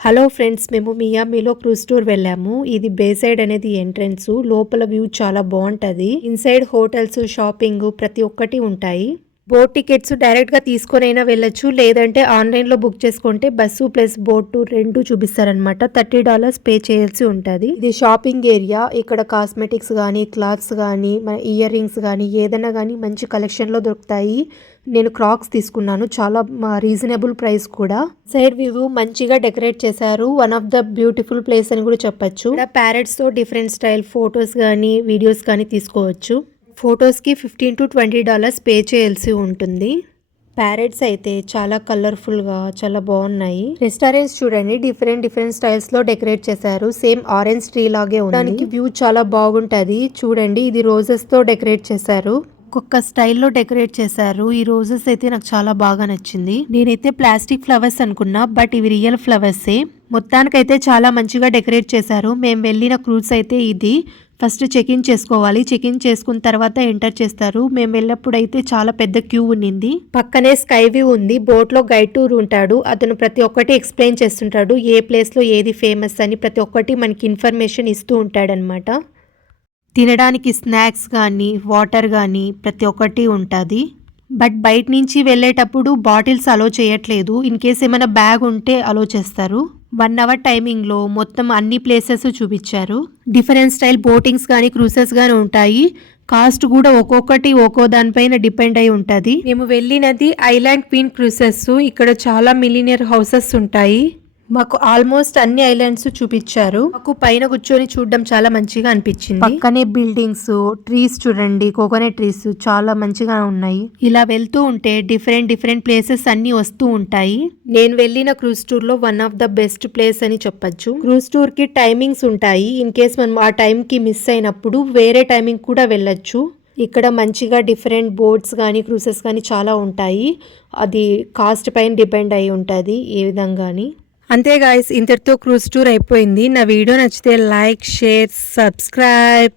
Hello friends, మేము మియామిలో cruise tour వెళ్ళాము. ఇది బే సైడ్ అనేది ఎంట్రన్స్. లోపల వ్యూ చాలా బాగుంటది. ఇన్సైడ్ హోటల్స్, షాపింగ్ ప్రతి ఒక్కటి ఉంటాయి. బోట్ టికెట్స్ డైరెక్ట్ గా తీసుకొనైనా వెళ్ళొచ్చు, లేదంటే ఆన్లైన్ లో బుక్ చేసుకుంటే బస్సు ప్లస్ బోట్ రెండు చూపిస్తారనమాట. $30 పే చేయాల్సి ఉంటుంది. ఇది షాపింగ్ ఏరియా. ఇక్కడ కాస్మెటిక్స్ గానీ, క్లాత్స్ గానీ, ఇయర్ రింగ్స్ గానీ, ఏదైనా గానీ మంచి కలెక్షన్ లో దొరుకుతాయి. నేను క్రాక్స్ తీసుకున్నాను, చాలా రీజనబుల్ ప్రైస్ కూడా. సైడ్ వ్యూ మంచిగా డెకరేట్ చేశారు. One of the beautiful place అని కూడా చెప్పొచ్చు. ప్యారెట్స్ తో డిఫరెంట్ స్టైల్ ఫొటోస్ కానీ వీడియోస్ కానీ తీసుకోవచ్చు. ఫొటోస్కి $15 to $20 పే చేయాల్సి ఉంటుంది. ప్యారెట్స్ అయితే చాలా కలర్ఫుల్గా చాలా బాగున్నాయి. రెస్టారెంట్స్ చూడండి, డిఫరెంట్ స్టైల్స్లో డెకరేట్ చేశారు. సేమ్ ఆరెంజ్ ట్రీ లాగే ఉంది. దానికి వ్యూ చాలా బాగుంటుంది. చూడండి, ఇది రోజెస్తో డెకరేట్ చేశారు. ఒక్కొక్క స్టైల్లో డెకరేట్ చేశారు. ఈ రోజెస్ అయితే నాకు చాలా బాగా నచ్చింది. నేనైతే ప్లాస్టిక్ ఫ్లవర్స్ అనుకున్నా, బట్ ఇవి రియల్ ఫ్లవర్సే. మొత్తానికైతే చాలా మంచిగా డెకరేట్ చేశారు. మేము వెళ్ళిన క్రూజ్ అయితే ఇది. ఫస్ట్ చెక్-ఇన్ చేసుకోవాలి. చెక్-ఇన్ చేసుకున్న తర్వాత ఎంటర్ చేస్తారు. మేము వెళ్ళినప్పుడు అయితే చాలా పెద్ద క్యూ ఉన్నింది. పక్కనే స్కై వ్యూ ఉంది. బోట్ లో గైడ్ టూర్ ఉంటాడు. అతను ప్రతి ఒక్కటి ఎక్స్ప్లెయిన్ చేస్తుంటాడు. ఏ ప్లేస్ లో ఏది ఫేమస్ అని ప్రతి ఒక్కటి మనకి ఇన్ఫర్మేషన్ ఇస్తూ ఉంటాడనమాట. తినడానికి స్నాక్స్ కానీ, వాటర్ కానీ ప్రతి ఒక్కటి ఉంటుంది. బట్ బయట నుంచి వెళ్ళేటప్పుడు బాటిల్స్ అలో చేయట్లేదు. ఇన్ కేస్ ఏమైనా బ్యాగ్ ఉంటే అలో చేస్తారు. 1 hour టైమింగ్లో మొత్తం అన్ని ప్లేసెస్ చూపించారు. డిఫరెంట్ స్టైల్ బోటింగ్స్ కానీ, క్రూసెస్ కానీ ఉంటాయి. కాస్ట్ కూడా ఒక్కొక్కటి ఒక్కో దానిపైన డిపెండ్ అయి ఉంటుంది. మేము వెళ్ళినది ఐలాండ్ క్వీన్ క్రూసెస్. ఇక్కడ చాలా మిలినియర్ హౌసెస్ ఉంటాయి. మాకు ఆల్మోస్ట్ అన్ని ఐలాండ్స్ చూపించారు. మాకు పైన కూర్చొని చూడడం చాలా మంచిగా అనిపించింది. పక్కనే బిల్డింగ్స్, ట్రీస్ చూడండి, కోకోనట్ ట్రీస్ చాలా మంచిగా ఉన్నాయి. ఇలా వెళ్తూ ఉంటే డిఫరెంట్ ప్లేసెస్ అన్ని వస్తూ ఉంటాయి. నేను వెళ్ళిన క్రూజ్ టూర్ లో one of the best place అని చెప్పొచ్చు. క్రూజ్ టూర్ కి టైమింగ్స్ ఉంటాయి. ఇన్ కేస్ మనం ఆ టైం కి మిస్ అయినప్పుడు వేరే టైమింగ్ కూడా వెళ్ళొచ్చు. ఇక్కడ మంచిగా డిఫరెంట్ బోట్స్ కానీ, క్రూసెస్ కానీ చాలా ఉంటాయి. అది కాస్ట్ పైన డిపెండ్ అయి ఉంటుంది ఏ విధంగా అని. అంతే గాయ్స్, ఇంతటితో క్రూజ్ టూర్ అయిపోయింది. నా వీడియో నచ్చితే లైక్, షేర్, సబ్స్క్రైబ్.